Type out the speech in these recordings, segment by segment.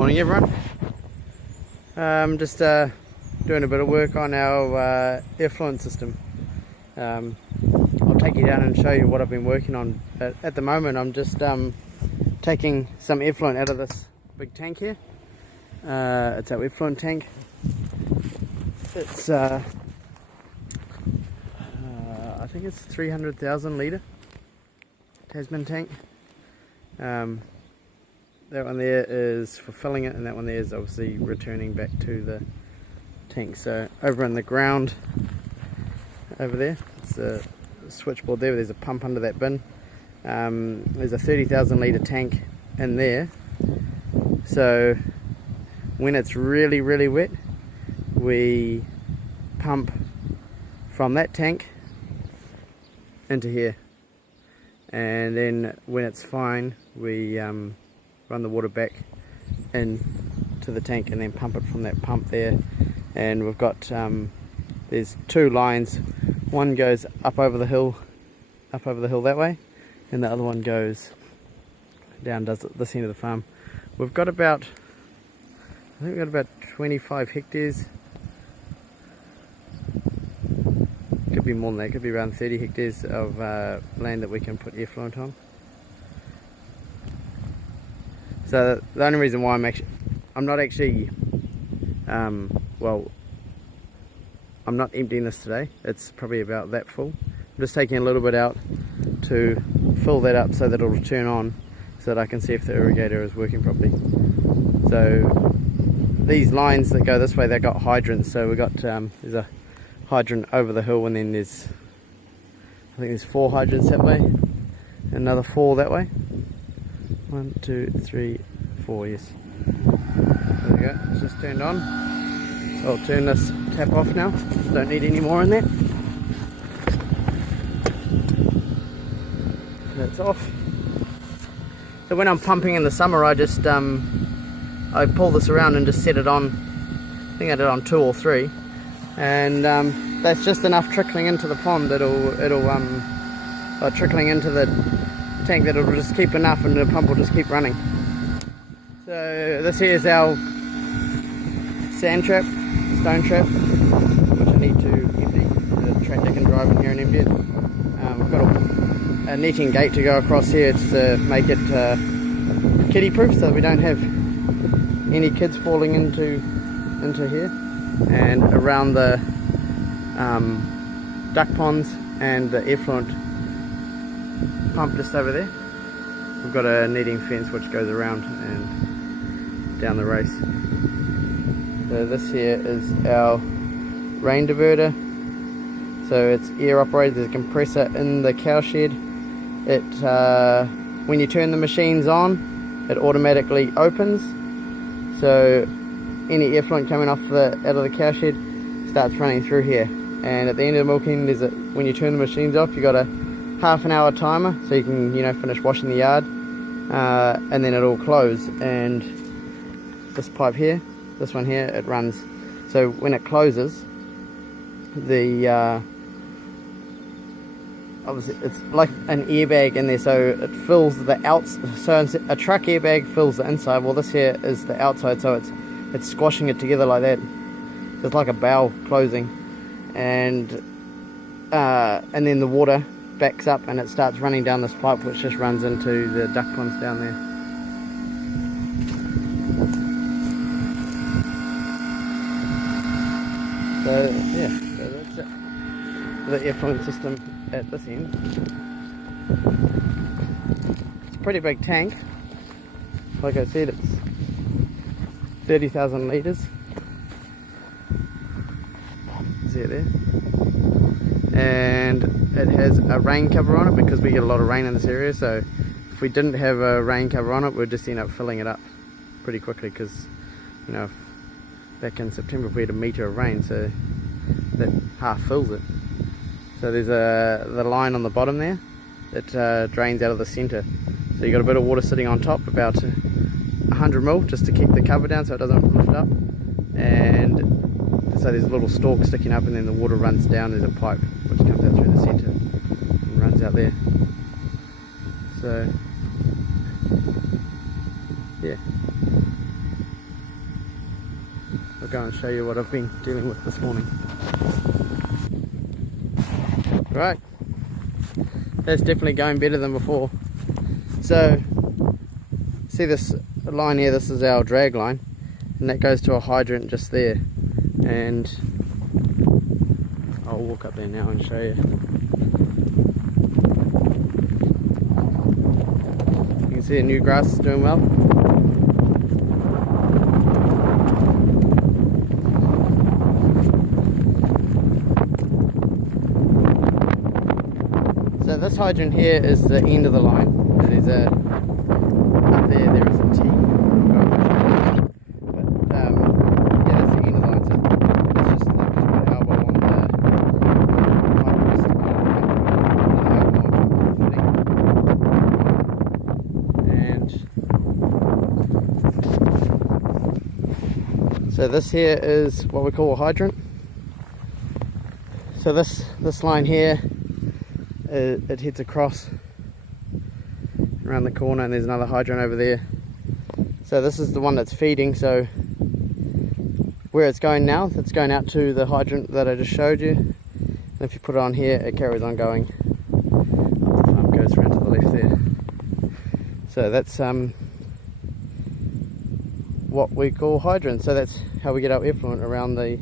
Morning everyone. Just doing a bit of work on our effluent system. I'll take you down and show you what I've been working on. At the moment I'm just taking some effluent out of this big tank here. It's our effluent tank. It's I think it's 300,000 litre Tasman tank. That one there is for filling it, and that one there is obviously returning back to the tank. So over in the ground over there, it's a switchboard there, there's a pump under that bin. There's a 30,000 litre tank in there, so when it's really wet we pump from that tank into here, and then when it's fine we run the water back in to the tank and then pump it from that pump there. And we've got there's two lines, one goes up over the hill that way, and the other one goes down this end of the farm. We've got about, I think we've got about 25 hectares, could be more than that, could be around 30 hectares of land that we can put effluent on. So the only reason why I'm not emptying this today, it's probably about that full. I'm just taking a little bit out to fill that up so that it'll turn on, so that I can see if the irrigator is working properly. So these lines that go this way, they've got hydrants. So we've got there's a hydrant over the hill, and then I think there's 4 hydrants that way, another 4 that way. 1, 2, 3, 4, yes. There we go, it's just turned on. So I'll turn this tap off now, don't need any more in there. That's off. So when I'm pumping in the summer, I just I pull this around and just set it on, I think I did it on 2 or 3, and that's just enough trickling into the pond. It'll trickling into the tank that it'll just keep enough, and the pump will just keep running. So this here is our sand trap, stone trap, which I need to empty. The tractor can drive in here and empty it. We've got a netting gate to go across here to make it kiddie proof, so that we don't have any kids falling into here. And around the duck ponds and the effluent pump just over there, we've got a netting fence which goes around and down the race. So this here is our rain diverter. So it's air operated. There's a compressor in the cow shed. It when you turn the machines on, it automatically opens, so any effluent coming out of the cow shed starts running through here. And at the end of the milking, when you turn the machines off, you got a half an hour timer, so you can finish washing the yard, and then it'll close. And this pipe here, this one here, it runs. So when it closes, the obviously it's like an airbag in there, so it fills the outside. So a truck airbag fills the inside. Well, this here is the outside, so it's squashing it together like that. So it's like a bowl closing, and then the water backs up and it starts running down this pipe, which just runs into the duck ponds down there. So yeah, so that's it. The effluent system at this end. It's a pretty big tank. Like I said, it's 30,000 litres. See it there? And it has a rain cover on it because we get a lot of rain in this area. So if we didn't have a rain cover on it, we'd just end up filling it up pretty quickly, because back in September we had a metre of rain, so that half fills it. So there's the line on the bottom there that drains out of the centre. So you got a bit of water sitting on top, about 100 mil, just to keep the cover down so it doesn't lift up. And so there's a little stalk sticking up, and then the water runs down. There's a pipe which comes out through the centre and runs out there. So yeah, go and show you what I've been dealing with this morning. Right, that's definitely going better than before. So, see this line here, this is our drag line, and that goes to a hydrant just there. And I'll walk up there now and show you. You can see the new grass is doing well. So this hydrant here is the end of the line. There's a, up there is a T. But yeah, that's the end of the line. So it's just put an elbow on the hydrant, stick it on the elbow on top of the fitting. And so this here is what we call a hydrant. So this line here, it heads across around the corner, and there's another hydrant over there. So this is the one that's feeding. So where it's going now, it's going out to the hydrant that I just showed you. And if you put it on here, it carries on going. The farm goes around to the left there. So that's what we call hydrants. So that's how we get our effluent around the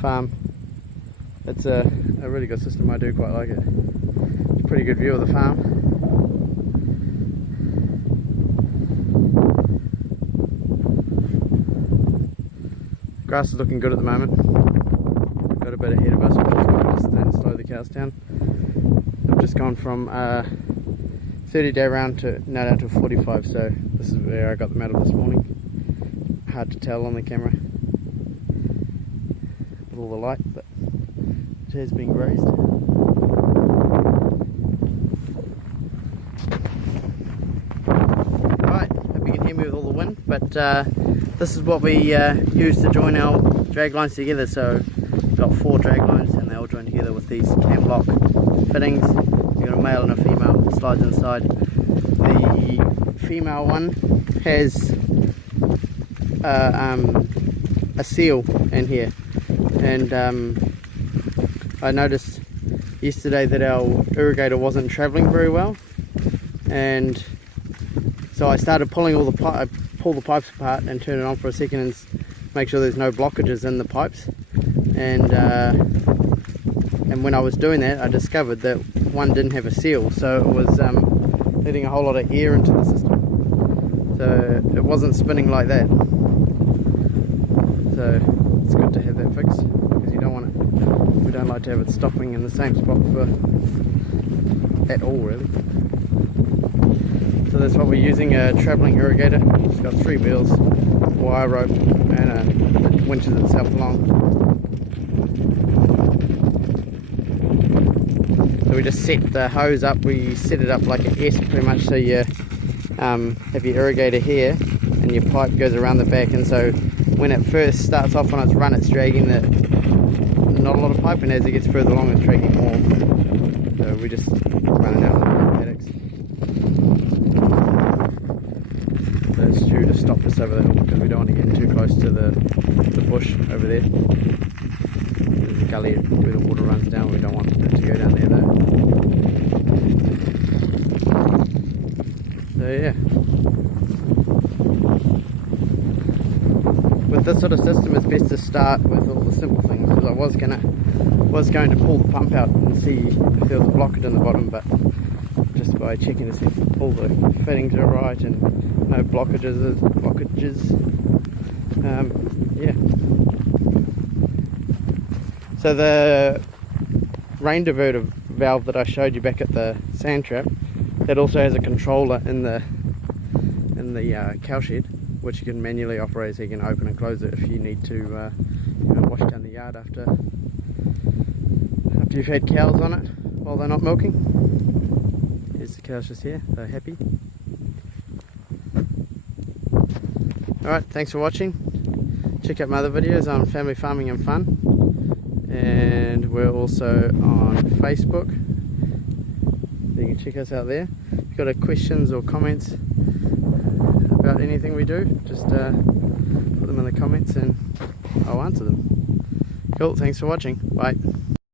farm. It's a really good system. I do quite like it. It's a pretty good view of the farm. Grass is looking good at the moment. Got a bit ahead of us. We're just going to slow the cows down. I've just gone from 30-day round to now down to 45. So this is where I got them out of this morning. Hard to tell on the camera with all the light, but it has been grazed. Right, hope you can hear me with all the wind, but this is what we use to join our drag lines together. So we've got 4 drag lines, and they all join together with these cam lock fittings. You've got a male and a female, slides inside. The female one has a seal in here, and I noticed yesterday that our irrigator wasn't travelling very well, and so I started pulling all the pull the pipes apart and turn it on for a second and make sure there's no blockages in the pipes. And when I was doing that, I discovered that one didn't have a seal, so it was letting a whole lot of air into the system. So it wasn't spinning like that. So it's good to have that fixed, because you don't want it. We don't like to have it stopping in the same spot at all, really. So that's what we're using, a travelling irrigator. It's got 3 wheels, wire rope, and it winches itself along. So we just set the hose up. We set it up like an S pretty much, so you have your irrigator here and your pipe goes around the back, and so when it first starts off on its run, it's dragging not a lot of pipe, and as it gets further along, it's dragging more. So we just run it out with the paddocks. So it's due to stop us over the hill, because we don't want to get too close to the bush over there. There's a gully where the water runs down. We don't want it to go down there though. So yeah. With this sort of system, it's best to start with all the simple things, because I was going to pull the pump out and see if there was a blockage in the bottom, but just by checking to see if all the fittings are right and no blockages. Yeah. So the rain diverter valve that I showed you back at the sand trap, that also has a controller in the cow shed, which you can manually operate, so you can open and close it if you need to wash down the yard after you've had cows on it while they're not milking. Here's the cows just here, they're happy. Alright, thanks for watching. Check out my other videos on family farming and fun, and we're also on Facebook. You can check us out there. If you've got any questions or comments about anything we do, just put them in the comments and I'll answer them. Cool, thanks for watching. Bye.